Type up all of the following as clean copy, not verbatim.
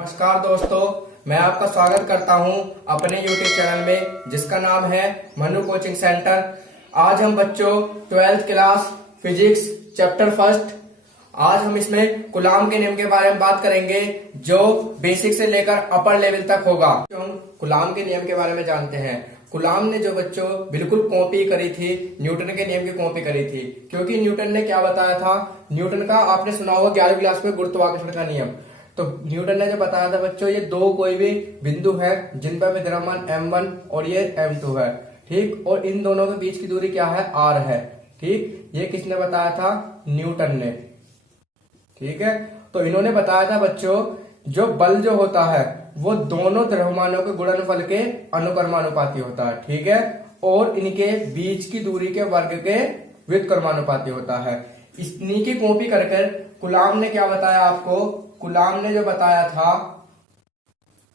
नमस्कार दोस्तों, मैं आपका स्वागत करता हूं अपने YouTube चैनल में जिसका नाम है मनु कोचिंग सेंटर। आज हम बच्चों 12th class physics chapter first, आज हम इसमें कूलाम के नियम के बारे में बात करेंगे जो बेसिक से लेकर अपर लेवल तक होगा। हम कूलाम के नियम के बारे में जानते हैं। कूलाम ने जो बच्चों बिल्कुल कॉपी करी थी, न्यूटन के नियम की कॉपी करी थी, क्योंकि न्यूटन ने क्या बताया था। न्यूटन का आपने सुना होगा 11वीं क्लास में गुरुत्वाकर्षण का नियम। तो न्यूटन ने जो बताया था बच्चों, ये दो कोई भी बिंदु है जिन पर द्रव्यमान m1 और ये m2 है, ठीक, और इन दोनों के बीच की दूरी क्या है, r है, ठीक। ये किसने बताया था, न्यूटन ने, ठीक है। तो इन्होंने बताया था बच्चों, जो बल जो होता है वो दोनों द्रव्यमानों के गुणनफल के अनुक्रमानुपाती होता है, ठीक है, और इनके बीच की दूरी के वर्ग के व्युत्क्रमानुपाती होता है। इन्हीं की कॉपी कर कूलाम ने क्या बताया आपको, कूलाम ने जो बताया था,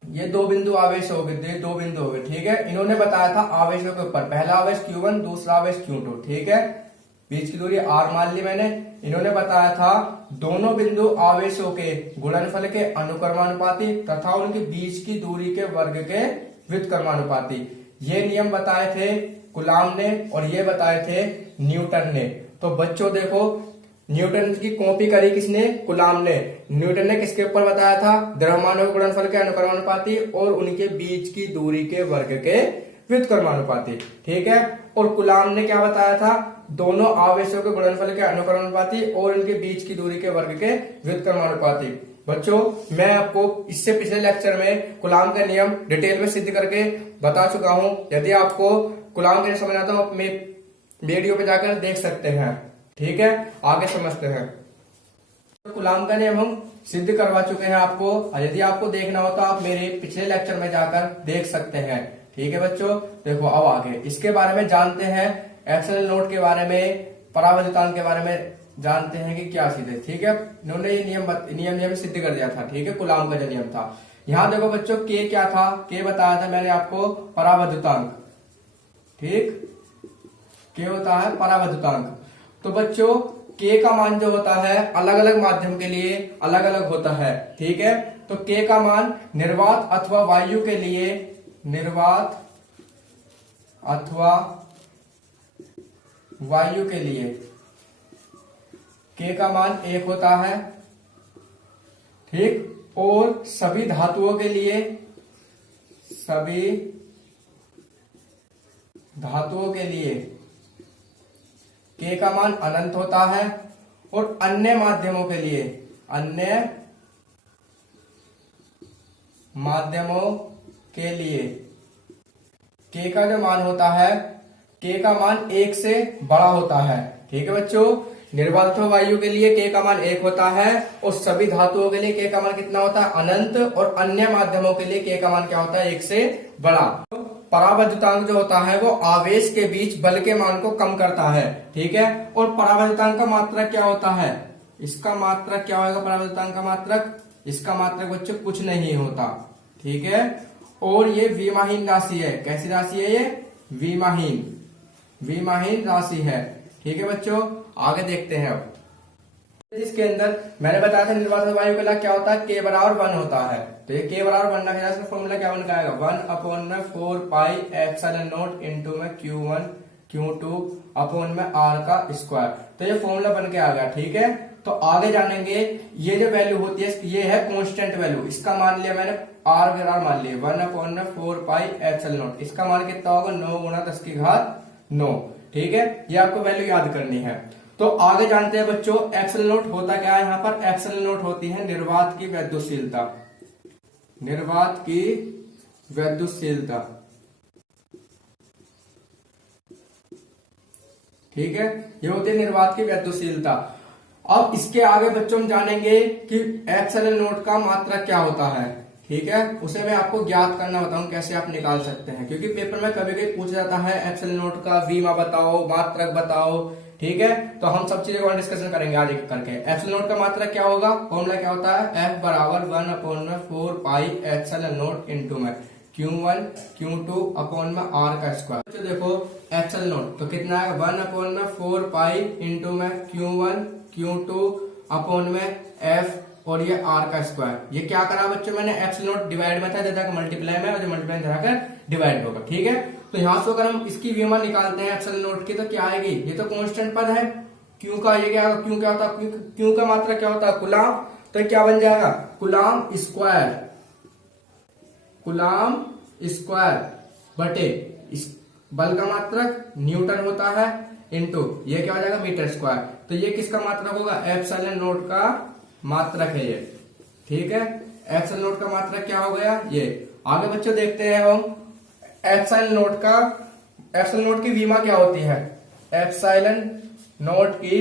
ये दो बिंदु आवेश हो गए, दो बिंदु हो गए, ठीक है। इन्होंने बताया था आवेशों के ऊपर, पहला आवेश Q1, दूसरा आवेश Q2, ठीक है, बीच की दूरी r मान ली मैंने। इन्होंने बताया था दोनों बिंदु आवेशों के गुणनफल के अनुक्रमानुपाती तथा उनके बीच की दूरी के वर्ग के व्युत्क्रमानुपाती। ये नियम बताए थे कूलाम ने और ये बताए थे न्यूटन ने। तो बच्चों देखो, न्यूटन की कॉपी करी किसने, कूलाम ने। न्यूटन ने किसके ऊपर बताया था, द्रव्यमानों के गुणनफल के अनुक्रमानुपाती और उनके बीच की दूरी के वर्ग के व्युत्क्रमानुपाती, ठीक है। और कूलाम ने क्या बताया था, दोनों आवेशों के गुणनफल के अनुक्रमानुपाती और उनके बीच की दूरी के वर्ग के व्युत्क्रमानुपाती। बच्चों, मैं आपको इससे पिछले लेक्चर में कूलाम का नियम डिटेल में सिद्ध करके बता चुका हूं। यदि आपको कूलाम का नियम समझना तो आप वीडियो पे जाकर देख सकते हैं, ठीक है। आगे समझते हैं। तो कूलाम का नियम हम सिद्ध करवा चुके हैं आपको, और यदि आपको देखना हो तो आप मेरे पिछले लेक्चर में जाकर देख सकते हैं, ठीक है बच्चों। देखो अब आगे इसके बारे में जानते हैं, एप्सिलॉन नोट के बारे में, परावर्तितांक के बारे में जानते हैं कि क्या सीधे, ठीक है। इन्होंने ये नियम सिद्ध कर दिया था, ठीक है, कूलाम का जो नियम था। यहाँ देखो बच्चों, के क्या था, के बताया था मैंने आपको परावर्तितांक, ठीक, के होता है परावर्तितांक। तो बच्चों के का मान जो होता है अलग अलग माध्यम के लिए अलग अलग होता है, ठीक है। तो के का मान निर्वात अथवा वायु के लिए, निर्वात अथवा वायु के लिए के का मान 1 होता है, ठीक, और सभी धातुओं के लिए, सभी धातुओं के लिए के का मान अनंत होता है, और अन्य माध्यमों के लिए, अन्य माध्यमों के लिए के का जो मान होता है, के का मान 1 से बड़ा होता है, ठीक है बच्चों। निर्वात वायु के लिए के का मान 1 होता है, और सभी धातुओं के लिए के का मान कितना होता है, अनंत, और अन्य माध्यमों के लिए के का मान क्या होता है, 1 से बड़ा। परावर्तितांक जो होता है वो आवेश के बीच बल के मान को कम करता है, ठीक है। और परावर्तितांक का मात्रक क्या होता है, इसका मात्रक क्या होगा, परावर्तितांक का मात्रक, इसका मात्रक बच्चों कुछ नहीं होता, ठीक है। और ये विमाहीन राशि है, कैसी राशि है ये, विमाहीन राशि है, ठीक है बच्चों। आगे देखते हैं अब, इसके अंदर मैंने बताया था निर्वात वायु का क्या होता है, के बराबर 1 होता है। तो ये के बराबर 1 रखा जाए, फॉर्मूला क्या बन आएगा, 1/4 पाई एप्सिलॉन नॉट इंटू में Q1 Q2 अपॉन में R का स्क्वायर। तो ये फॉर्मूला बन के आ गया, ठीक है। तो आगे जानेंगे, ये जो वैल्यू होती है ये है कांस्टेंट वैल्यू, इसका मान लिया मैंने R मान लिया 1/4 पाई एप्सिलॉन नॉट, इसका मान कितना होगा, 9 × 10⁹, ठीक है। ये आपको वैल्यू याद करनी है। तो आगे जानते हैं बच्चों, एप्सिलॉन नॉट होता क्या है, यहाँ पर एप्सिलॉन नॉट होती है निर्वात की वैद्युतशीलता, निर्वात की वैद्युतशीलता, ठीक है, ये होती है निर्वात की वैद्युतशीलता। अब इसके आगे बच्चों हम जानेंगे कि एप्सिलॉन नॉट का मात्रक क्या होता है, ठीक है। उसे मैं आपको ज्ञात करना बताऊं कैसे आप निकाल सकते हैं, क्योंकि पेपर में कभी कभी पूछा जाता है एप्सिलॉन नॉट का वीमा बताओ, मात्रक बताओ, ठीक है। तो हम सब चीजों का डिस्कशन करेंगे आज एक करके। एप्सिलॉन नॉट का मात्रक क्या होगा, फॉर्मूला क्या होता है, F बराबर 1/4 पाई एप्सिलॉन नॉट इंटू में Q1 Q2 अपॉन में R का स्क्वायर। तो देखो एप्सिलॉन नॉट तो कितना है, 1/4 पाई इंटू में Q1 Q2 अपॉन में F और ये आर का स्क्वायर। ये क्या करा बच्चों मैंने, एप्सिलॉन नॉट डिवाइड में था, देखा मल्टीप्लाई में, और जो मल्टीप्लाई में कर डिवाइड होगा। ठीक है, तो यहां से अगर हम इसकी विमा निकालते हैं एप्सिलॉन नॉट की, तो क्या आएगी, ये तो कांस्टेंट पद है, क्यू का ये क्या, क्यू क्या होता है, क्यू का मात्रक क्या होता है, कूलाम। तो क्या बन जाएगा, कूलाम स्क्वायर, कूलाम स्क्वायर बटे इस बल का मात्रक न्यूटन होता है, इनटू ये क्या हो जाएगा, मीटर स्क्वायर। तो ये किसका मात्रक होगा, एप्सिलॉन नॉट का मात्रक है ये। ठीक है, एप्सिलॉन नॉट का मात्रक क्या हो गया ये। आगे बच्चों देखते हैं हम एप्सिलॉन नॉट का, एप्सिलॉन नॉट की विमा क्या होती है, एप्सिलॉन नॉट की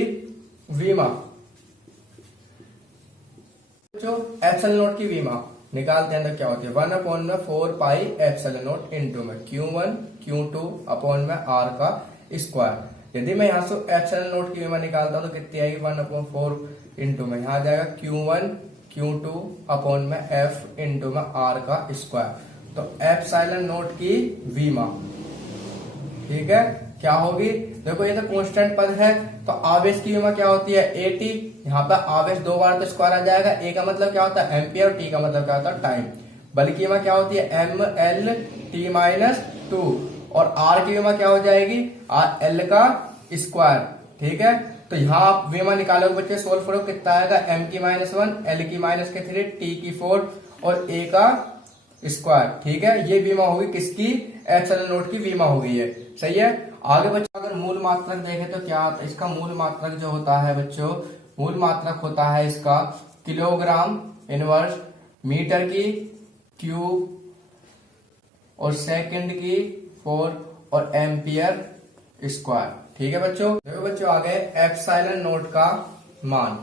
विमा, बच्चों एप्सिलॉन नॉट की विमा निकालते हैं तो क्या होती है, 1/4 पाई एप्सिलॉन नॉट इंटू में Q1 Q2 अपॉन में R का स्क्वायर। यदि मैं यहाँ से एप्सिलॉन नॉट की विमा निकालता हूं तो कितनी आएगी, 1/4 इंटू में यहाँ आ जाएगा Q1 Q2 अपॉन में F इंटू में R का स्क्वायर। तो एप्सिलॉन नॉट की विमा, ठीक है, क्या होगी, देखो ये तो कांस्टेंट पद है, तो आवेश की विमा क्या होती है, AT। यहाँ पे आवेश दो बार तो स्क्वायर आ जाएगा, ए का मतलब क्या होता है एम्पियर, टी का मतलब क्या होता है टाइम। बल की विमा क्या होती है, ML_T-2, और आर की विमा क्या हो जाएगी, L का स्क्वायर। ठीक है, तो यहाँ आप विमा निकालोगे बच्चे, सोल्व करो, कितना आएगा, M की -1, L की -3, T की 4 और A का स्क्वायर। ठीक है, ये बीमा होगी किसकी, एप्सिलॉन नॉट की बीमा होगी ये। सही है, आगे बच्चों अगर मूल मात्रक देखें तो क्या होता है, इसका मूल मात्रक जो होता है बच्चों, मूल मात्रक होता है इसका किलोग्राम इनवर्स मीटर की क्यूब और सेकंड की 4 और एम्पियर स्क्वायर। ठीक है बच्चों, देखो बच्चों आगे एप्सिलॉन नॉट का मान,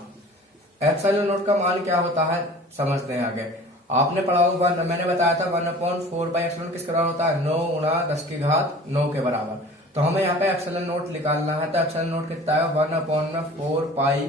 एप्सिलॉन नॉट का मान क्या होता है समझते हैं। आगे आपने पढ़ा होगा, मैंने बताया था 1/4 बाई एप्सिलॉन किसके बराबर होता है, 9 × 10 की घात 9 के बराबर। तो हमें यहाँ पे एप्सिलॉन नॉट निकालना है, तो एप्सिलॉन नॉट कितना है, 1/4 पाई,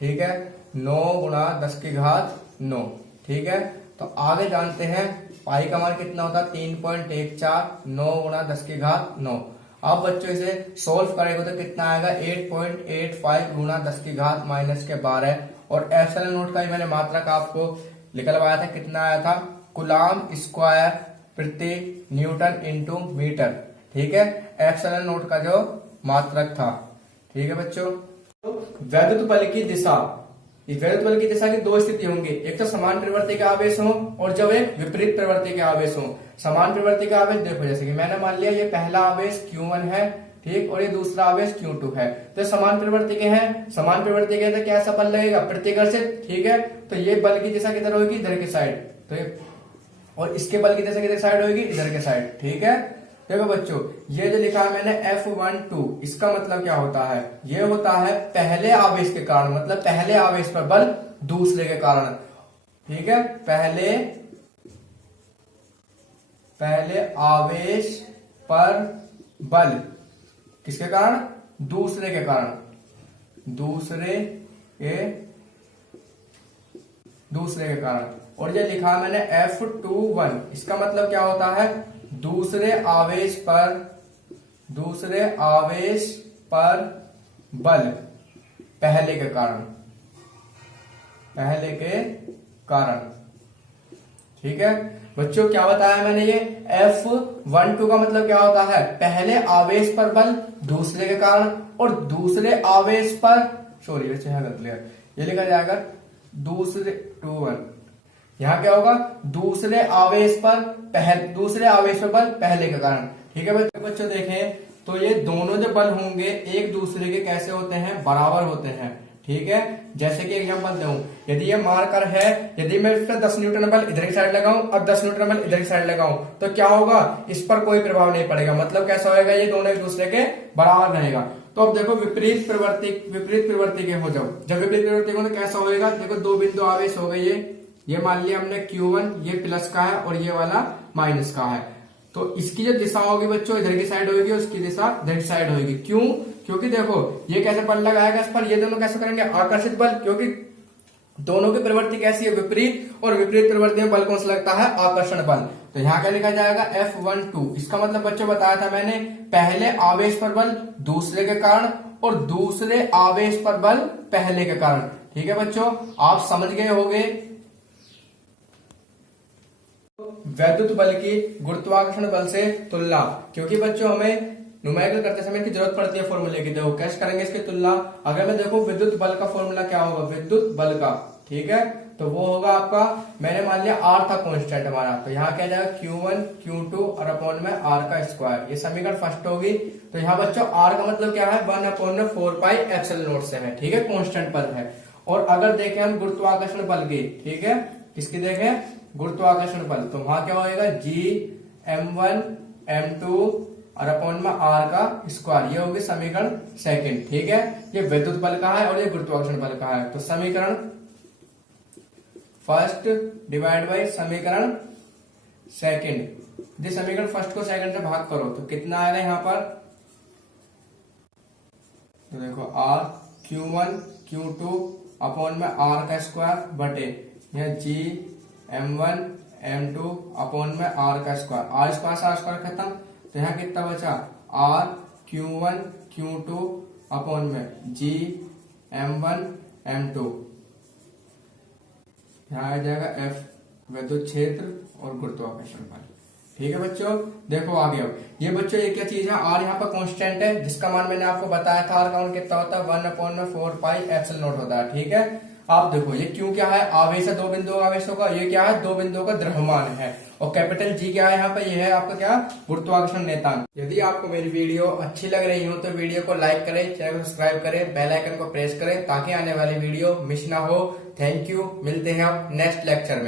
ठीक है, 9 × 10 की घात 9। ठीक है, तो आगे जानते हैं पाई का मान कितना होता है, 3.14, 9 × 10 की घात 9। अब बच्चों इसे सोल्व करेंगे तो कितना आएगा, 8.85 × 10 की घात -12। और एप्सिलॉन नॉट का ही मैंने मात्रक आपको निकलवाया था, कितना आया था, कूलाम स्क्वायर प्रति न्यूटन इंटू मीटर। ठीक है, एप्सिलॉन नॉट का जो मात्रक था। ठीक है बच्चों, वैद्युत बल की दिशा, इस वैद्युत बल की दिशा की दो स्थिति होंगी, एक तो समान प्रवृत्ति के आवेश हो और जब एक विपरीत प्रवृत्ति के आवेश हो। समान प्रवृत्ति का आवेश देखो, जैसे कि मैंने मान लिया ये पहला आवेश Q1 है, ठीक, और ये दूसरा आवेश Q2 है, तो समान प्रवृत्ति के हैं, समान प्रवृत्ति के तो कैसा बल लगेगा, प्रतिकर्षित। ठीक है, तो ये बल की दिशा किधर होगी, इधर की साइड, तो ये, और इसके बल की दिशा किधर साइड होगी, इधर के साइड। ठीक है, देखो बच्चों ये जो लिखा है मैंने F12, इसका मतलब क्या होता है, ये होता है पहले आवेश के कारण, मतलब पहले आवेश पर बल दूसरे के कारण। ठीक है, पहले आवेश पर बल किसके कारण, दूसरे के कारण, दूसरे के कारण। और ये लिखा है मैंने F21, इसका मतलब क्या होता है, दूसरे आवेश पर बल पहले के कारण। ठीक है बच्चों, क्या बताया मैंने, ये F12 का मतलब क्या होता है, पहले आवेश पर बल दूसरे के कारण, और दूसरे आवेश पर, सॉरी वैसे है गलत लिया, ये लिखा जाएगा दूसरे 21, यहाँ क्या होगा, दूसरे आवेश पर बल पहले के कारण। ठीक है बच्चों, देखें तो ये दोनों जो बल होंगे एक दूसरे के कैसे होते हैं, बराबर होते हैं। ठीक है, जैसे कि एग्जांपल दूं, यदि ये मार्कर है, यदि मैं इस पर 10 न्यूटन बल इधर की साइड लगाऊं और 10 न्यूटन बल इधर की साइड लगाऊं, तो क्या होगा, इस पर कोई प्रभाव नहीं पड़ेगा, मतलब कैसा होगा, ये दोनों एक दूसरे के बराबर रहेगा। तो अब देखो विपरीत प्रवृत्ति के हो जाओ, जब विपरीत प्रवृत्ति हो तो कैसा होगा, देखो दो बिंदु आवेश हो गए, ये मान लिया हमने Q1, ये प्लस का है और ये वाला माइनस का है, तो इसकी जो दिशा होगी बच्चों इधर की साइड होगी, उसकी दिशा इधर की साइड होगी। क्यों, क्योंकि देखो ये कैसे बल लगाएगा इस पर, ये दोनों कैसे करेंगे, आकर्षित बल, क्योंकि दोनों की प्रवृत्ति कैसी है, विपरीत, और विपरीत प्रवृत्ति में बल कौन सा लगता है, आकर्षण बल। तो यहाँ क्या लिखा जाएगा, F12, इसका मतलब बच्चों बताया था मैंने, पहले आवेश पर बल दूसरे के कारण और दूसरे आवेश पर बल पहले के कारण। ठीक है बच्चों, आप समझ गए होंगे वैद्युत बल की गुरुत्वाकर्षण बल से तुलना, क्योंकि बच्चों हमें न्यूमेरिकल करते समय की जरूरत पड़ती है फॉर्मूले की। देखो कैसे करेंगे इसकी तुलना। अगर मैं देखो विद्युत बल का फॉर्मूला क्या होगा, विद्युत बल का, ठीक है, तो वो होगा आपका, मैंने मान लिया आर था कांस्टेंट हमारा, तो यहाँ क्या जाएगा Q1 Q2 और अपॉन में आर का स्क्वायर। ये समीकरण फर्स्ट होगी। तो यहाँ बच्चों आर का मतलब क्या है, 1/4πε0 से है, ठीक है, कांस्टेंट पद है। और अगर देखें हम गुरुत्वाकर्षण बल की, ठीक है, किसकी देखें, गुरुत्वाकर्षण बल, तो वहां क्या होएगा Gm1 M2 और अपॉन में आर का स्क्वायर। ये होगी समीकरण सेकंड, ठीक है। ये विद्युत बल का है और ये गुरुत्वाकर्षण बल का है। तो समीकरण फर्स्ट डिवाइड बाय समीकरण सेकंड। जिस समीकरण फर्स्ट को सेकंड से भाग करो तो कितना आएगा यहाँ पर, तो देखो आर Q1 Q2 अपॉन में आर का स्क्वायर बटे यह Gm1 M2 अपॉन में आर का स्क्वायर। आर स्क्वायर खत्म, तो यहाँ कितना बचा, आर Q1 Q2 अपॉन में Gm1 M2। यहाँ आ जाएगा F विद्युत क्षेत्र और गुरुत्वाकर्षण बल, ठीक है बच्चों। देखो आगे अब ये बच्चों ये क्या चीज है, आर यहाँ पर कांस्टेंट है जिसका मान मैंने आपको बताया था, आर का मान कितना होता है, 1/4πε0 होता है, ठीक है। आप देखो ये क्यों क्या है, आवेश है दो बिंदुओं का आवेश होगा, ये क्या है, दो बिंदुओं का द्रव्यमान है। और कैपिटल जी क्या है यहाँ पे, ये है आपका क्या, गुरुत्वाकर्षण नेतांक। यदि आपको मेरी वीडियो अच्छी लग रही हो तो वीडियो को लाइक करें, चैनल को सब्सक्राइब करें, बेल आइकन को प्रेस करें ताकि आने वाली वीडियो मिस ना हो। थैंक यू, मिलते हैं अब नेक्स्ट लेक्चर में।